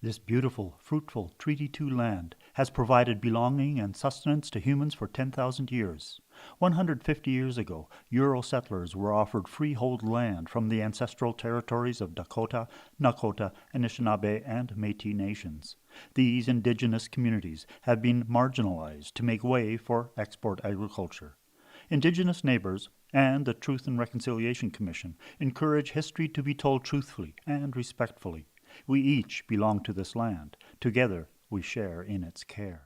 This beautiful, fruitful Treaty 2 land has provided belonging and sustenance to humans for 10,000 years. 150 years ago, Euro settlers were offered freehold land from the ancestral territories of Dakota, Nakota, Anishinaabe, and Métis nations. These indigenous communities have been marginalized to make way for export agriculture. Indigenous neighbors and the Truth and Reconciliation Commission encourage history to be told truthfully and respectfully. We each belong to this land. Together, we share in its care.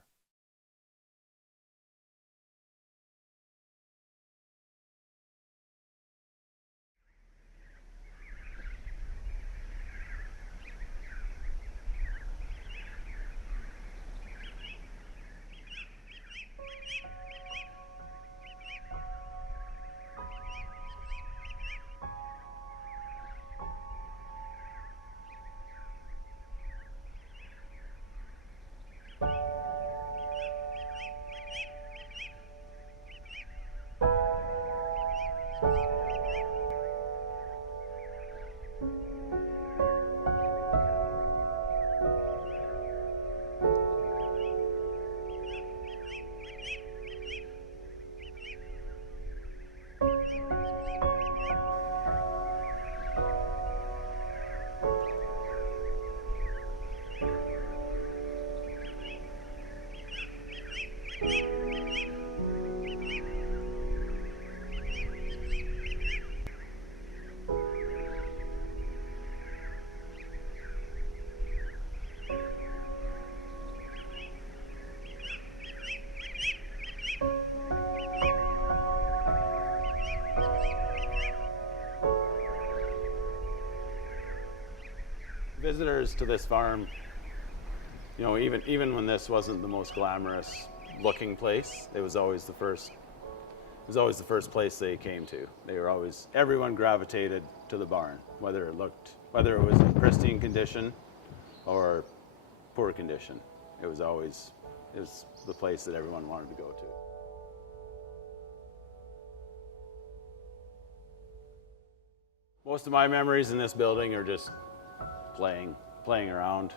Visitors to this farm, you know, even when this wasn't the most glamorous looking place, it was always the first place they came to. Everyone gravitated to the barn, whether it was in pristine condition or poor condition. It was the place that everyone wanted to go to. Most of my memories in this building are just playing around,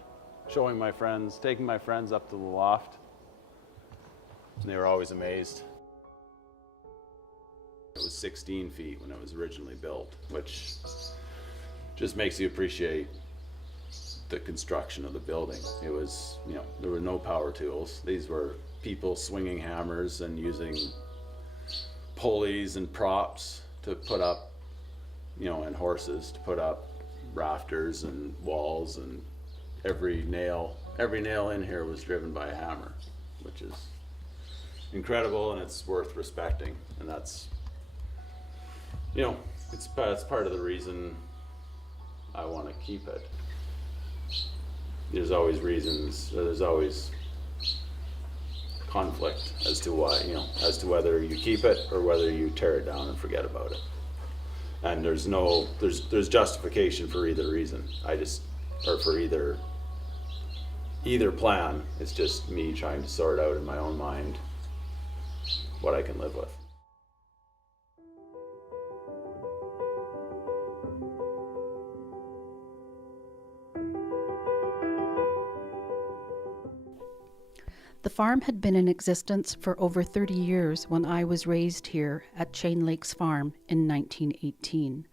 showing my friends, taking my friends up to the loft, and they were always amazed. It was 16 feet when it was originally built, which just makes you appreciate the construction of the building. It was, you know, there were no power tools. These were people swinging hammers and using pulleys and props to put up, you know, and horses to put up rafters and walls, and every nail in here was driven by a hammer, which is incredible, and it's worth respecting. And that's, you know, it's part of the reason I want to keep it. There's always reasons, there's always conflict as to why, you know, as to whether you keep it or whether you tear it down and forget about it. And there's justification for either reason. Or for either plan. It's just me trying to sort out in my own mind what I can live with. The farm had been in existence for over 30 years when I was raised here at Chain Lakes Farm in 1918.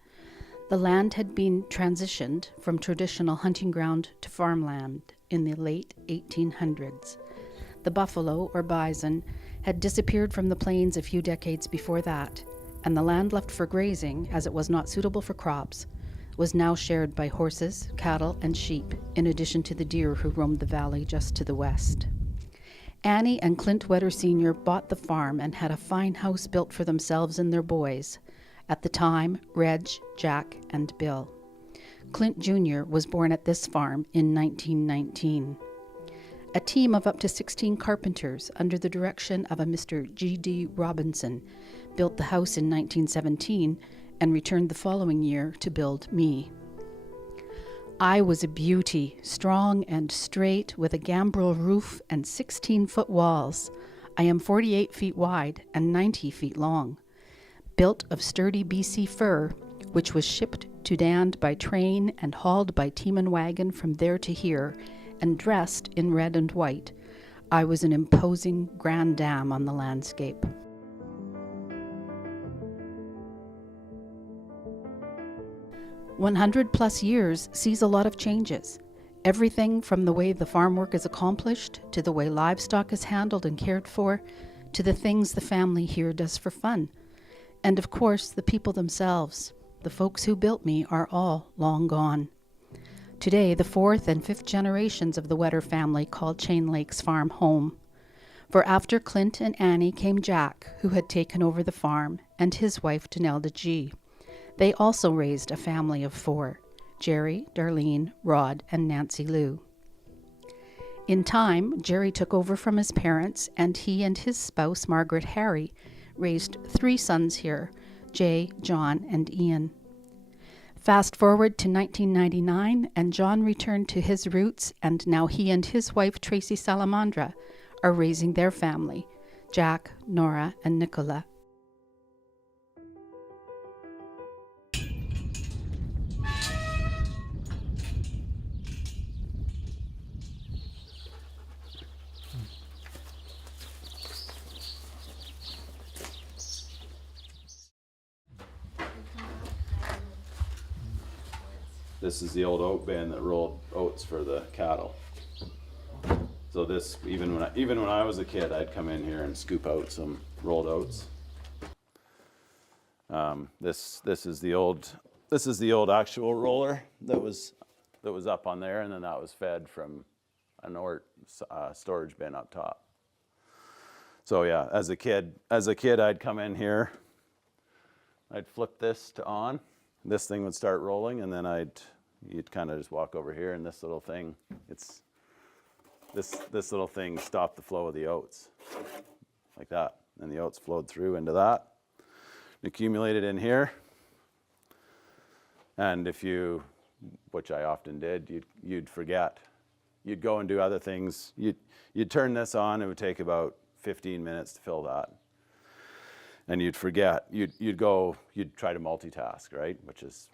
The land had been transitioned from traditional hunting ground to farmland in the late 1800s. The buffalo, or bison, had disappeared from the plains a few decades before that, and the land left for grazing, as it was not suitable for crops, was now shared by horses, cattle, and sheep, in addition to the deer who roamed the valley just to the west. Annie and Clint Wetter Sr. bought the farm and had a fine house built for themselves and their boys. At the time, Reg, Jack, and Bill. Clint Jr. was born at this farm in 1919. A team of up to 16 carpenters under the direction of a Mr. G.D. Robinson built the house in 1917 and returned the following year to build me. I was a beauty, strong and straight, with a gambrel roof and 16-foot walls. I am 48 feet wide and 90 feet long. Built of sturdy BC fir, which was shipped to Dand by train and hauled by team and wagon from there to here, and dressed in red and white, I was an imposing grande dame on the landscape. "100+ years sees a lot of changes. Everything from the way the farm work is accomplished, to the way livestock is handled and cared for, to the things the family here does for fun. And of course, the people themselves. The folks who built me are all long gone. Today, the 4th and 5th generations of the Wetter family call Chain Lakes Farm home. For after Clint and Annie came Jack, who had taken over the farm, and his wife Donelda G. They also raised a family of 4, Jerry, Darlene, Rod, and Nancy Lou. In time, Jerry took over from his parents, and he and his spouse, Margaret Harry, raised 3 sons here, Jay, John, and Ian. Fast forward to 1999, and John returned to his roots, and now he and his wife, Tracy Salamandra, are raising their family, Jack, Nora, and Nicola. This is the old oat bin that rolled oats for the cattle. So this, even when I was a kid, I'd come in here and scoop out some rolled oats. This is the old actual roller that was up on there, and then that was fed from an storage bin up top. So yeah, as a kid, I'd come in here, I'd flip this to on. This thing would start rolling, and then you'd kind of just walk over here, and this little thing, this little thing stopped the flow of the oats, like that. And the oats flowed through into that, accumulated in here. And which I often did, you'd forget. You'd go and do other things. You'd turn this on, it would take about 15 minutes to fill that. And you'd forget, you'd try to multitask, right? Which is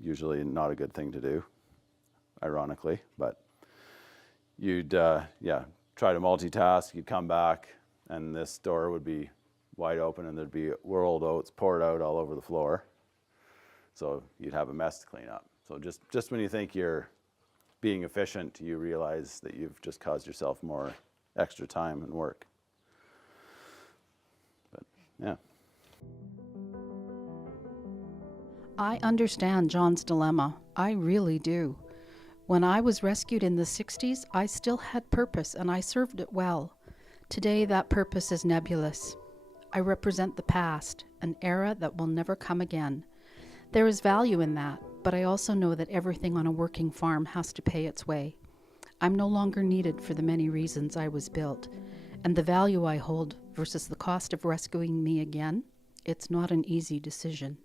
usually not a good thing to do, ironically, but you'd, try to multitask, you'd come back, and this door would be wide open, and there'd be rolled oats poured out all over the floor. So you'd have a mess to clean up. So just when you think you're being efficient, you realize that you've just caused yourself more extra time and work. But, yeah. I understand John's dilemma. I really do. When I was rescued in the 60s, I still had purpose and I served it well. Today, that purpose is nebulous. I represent the past, an era that will never come again. There is value in that, but I also know that everything on a working farm has to pay its way. I'm no longer needed for the many reasons I was built, and the value I hold versus the cost of rescuing me again, it's not an easy decision.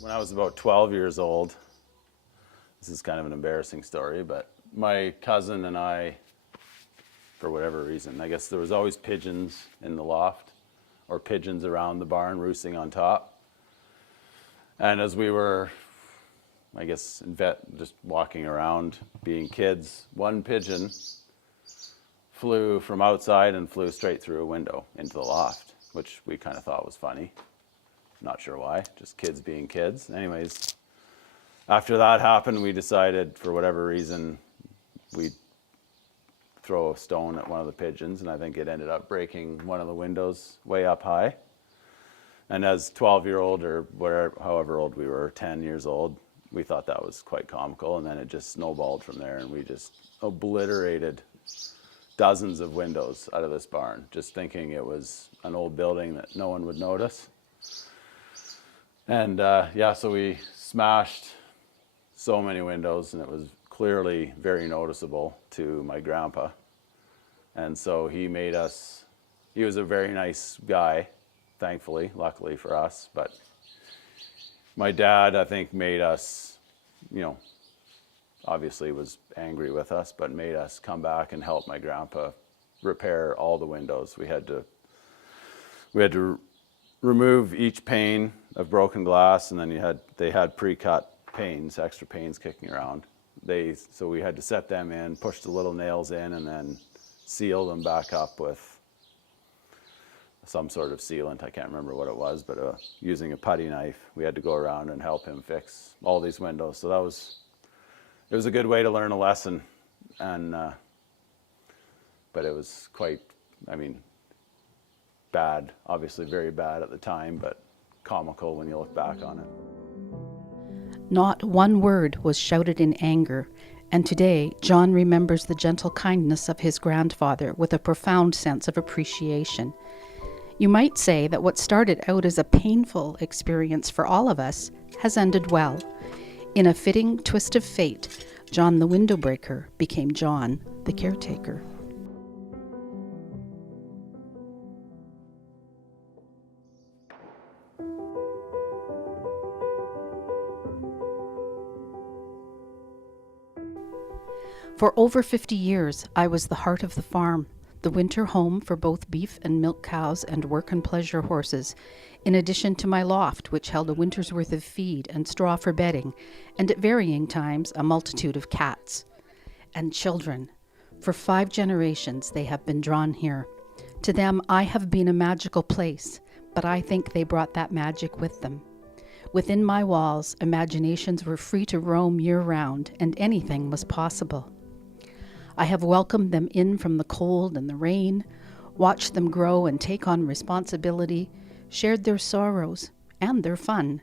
When I was about 12 years old, this is kind of an embarrassing story, but my cousin and I, for whatever reason, I guess there was always pigeons in the loft or pigeons around the barn roosting on top. And as we were, I guess, just walking around being kids, one pigeon flew from outside and flew straight through a window into the loft, which we kind of thought was funny. Not sure why, just kids being kids. Anyways, after that happened, we decided for whatever reason, we'd throw a stone at one of the pigeons, and I think it ended up breaking one of the windows way up high. And as 12-year-old or however old we were, 10 years old, we thought that was quite comical, and then it just snowballed from there, and we just obliterated dozens of windows out of this barn, just thinking it was an old building that no one would notice. And so we smashed so many windows, and it was clearly very noticeable to my grandpa. And so he was a very nice guy, thankfully, luckily for us. But my dad, I think, made us, obviously was angry with us, but made us come back and help my grandpa repair all the windows. We we had to remove each pane of broken glass, and then they had pre-cut panes, extra panes kicking around. So we had to set them in, push the little nails in, and then seal them back up with some sort of sealant. I can't remember what it was, but using a putty knife, we had to go around and help him fix all these windows. So it was a good way to learn a lesson, and but it was quite, bad, obviously very bad at the time, but comical when you look back on it. Not one word was shouted in anger, and today John remembers the gentle kindness of his grandfather with a profound sense of appreciation. You might say that what started out as a painful experience for all of us has ended well. In a fitting twist of fate, John the window breaker became John the caretaker. For over 50 years, I was the heart of the farm, the winter home for both beef and milk cows and work and pleasure horses, in addition to my loft, which held a winter's worth of feed and straw for bedding, and at varying times a multitude of cats. And children. For 5 generations they have been drawn here. To them I have been a magical place, but I think they brought that magic with them. Within my walls, imaginations were free to roam year-round, and anything was possible. I have welcomed them in from the cold and the rain, watched them grow and take on responsibility, shared their sorrows and their fun,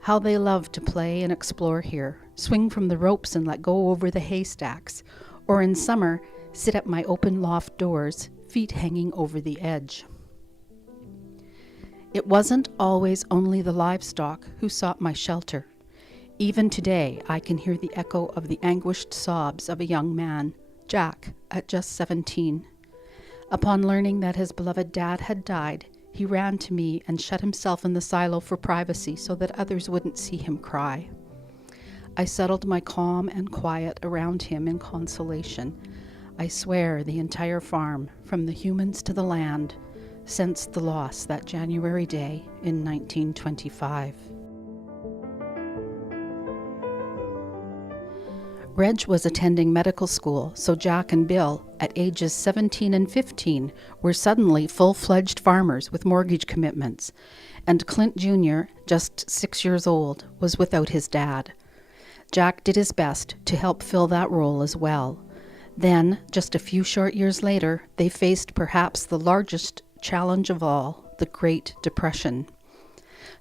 how they loved to play and explore here, swing from the ropes and let go over the haystacks, or in summer, sit at my open loft doors, feet hanging over the edge. It wasn't always only the livestock who sought my shelter. Even today, I can hear the echo of the anguished sobs of a young man, Jack, at just 17. Upon learning that his beloved dad had died, he ran to me and shut himself in the silo for privacy so that others wouldn't see him cry. I settled my calm and quiet around him in consolation. I swear the entire farm, from the humans to the land, sensed the loss that January day in 1925. Reg was attending medical school, so Jack and Bill, at ages 17 and 15, were suddenly full-fledged farmers with mortgage commitments, and Clint Jr., just 6 years old, was without his dad. Jack did his best to help fill that role as well. Then, just a few short years later, they faced perhaps the largest challenge of all, the Great Depression.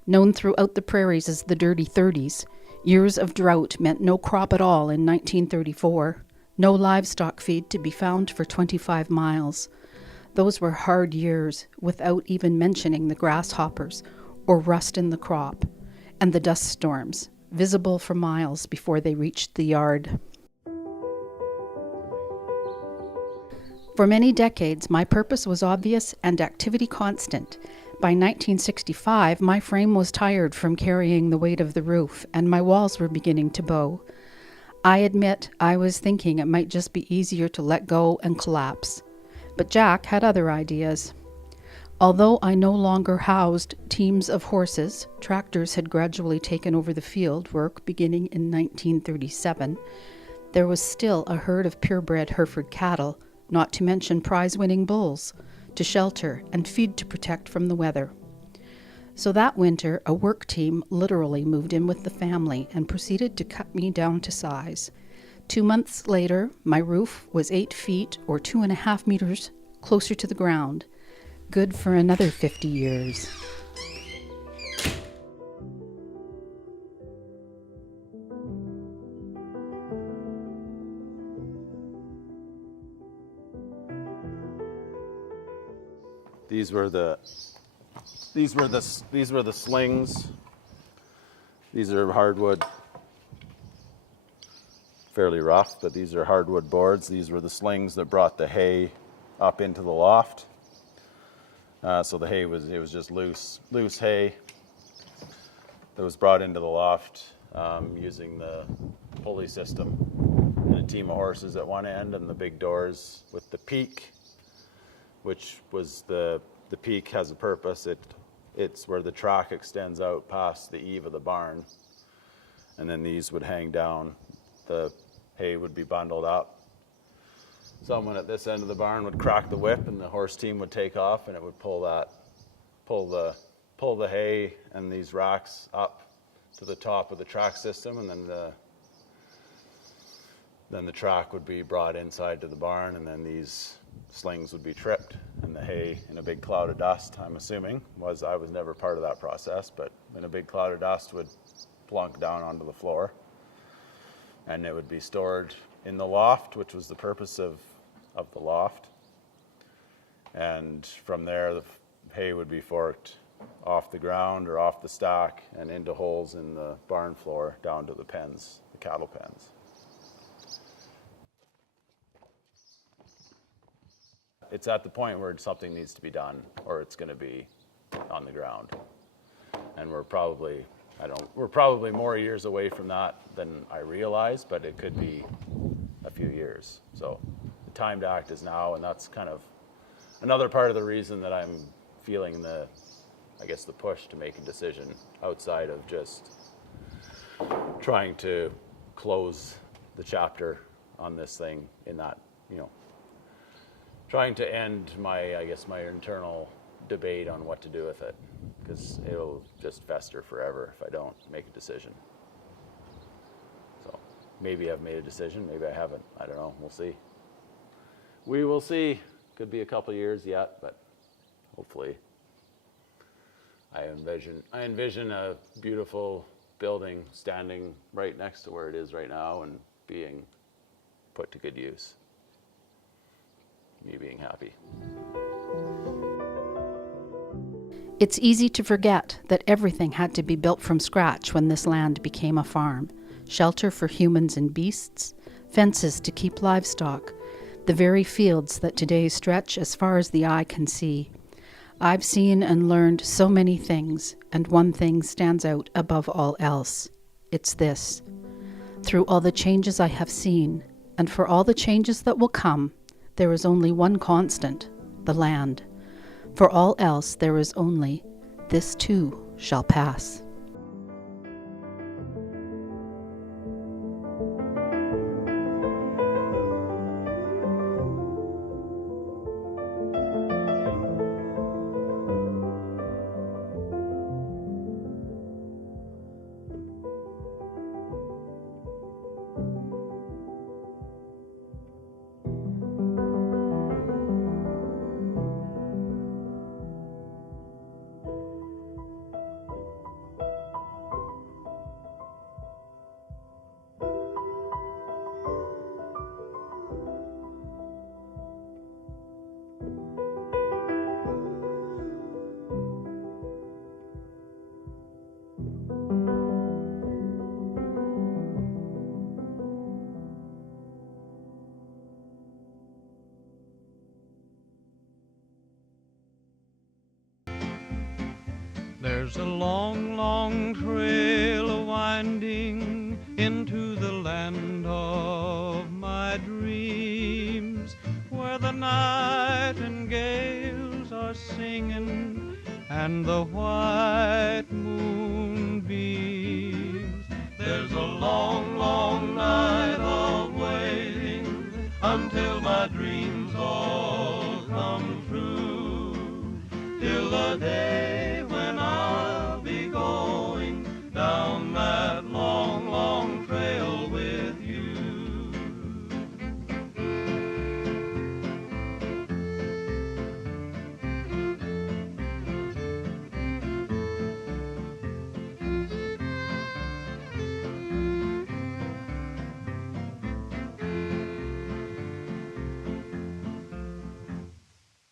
Known throughout the prairies as the Dirty 30s, years of drought meant no crop at all in 1934, no livestock feed to be found for 25 miles. Those were hard years, without even mentioning the grasshoppers, or rust in the crop, and the dust storms, visible for miles before they reached the yard. For many decades, my purpose was obvious and activity constant. By 1965, my frame was tired from carrying the weight of the roof, and my walls were beginning to bow. I admit I was thinking it might just be easier to let go and collapse. But Jack had other ideas. Although I no longer housed teams of horses, tractors had gradually taken over the field work beginning in 1937. There was still a herd of purebred Hereford cattle, not to mention prize-winning bulls, to shelter and feed to protect from the weather. So that winter, a work team literally moved in with the family and proceeded to cut me down to size. 2 months later, my roof was 8 feet or 2.5 meters closer to the ground. Good for another 50 years. These were the slings. These are hardwood, fairly rough, but these are hardwood boards. These were the slings that brought the hay up into the loft. So the hay it was just loose hay that was brought into the loft using the pulley system, and a team of horses at one end, and the big doors with the peak, which was the the peak has a purpose. It's where the track extends out past the eave of the barn. And then these would hang down. The hay would be bundled up. Someone at this end of the barn would crack the whip and the horse team would take off, and it would pull the hay and these racks up to the top of the track system, and then the track would be brought inside to the barn, and then these slings would be tripped, and the hay in a big cloud of dust, I'm assuming, I was never part of that process, but in a big cloud of dust would plunk down onto the floor, and it would be stored in the loft, which was the purpose of the loft. And from there, the hay would be forked off the ground or off the stack and into holes in the barn floor down to the pens, the cattle pens. It's at the point where something needs to be done or it's going to be on the ground. And we're probably more years away from that than I realize, but it could be a few years. So the time to act is now, and that's kind of another part of the reason that I'm feeling the push to make a decision outside of just trying to close the chapter on this thing in that, trying to end my internal debate on what to do with it, because it'll just fester forever if I don't make a decision. So maybe I've made a decision, maybe I haven't. I don't know. We'll see. We will see. Could be a couple years yet, but hopefully. I envision a beautiful building standing right next to where it is right now and being put to good use. Me being happy. It's easy to forget that everything had to be built from scratch when this land became a farm. Shelter for humans and beasts, fences to keep livestock, the very fields that today stretch as far as the eye can see. I've seen and learned so many things, and one thing stands out above all else. It's this. Through all the changes I have seen, and for all the changes that will come, there is only one constant, the land. For all else there is only, this too shall pass. There's a long, long trail a-winding into the land of my dreams, where the nightingales are singing and the white moon beams. There's a long, long night of waiting until my dreams all come true, till the day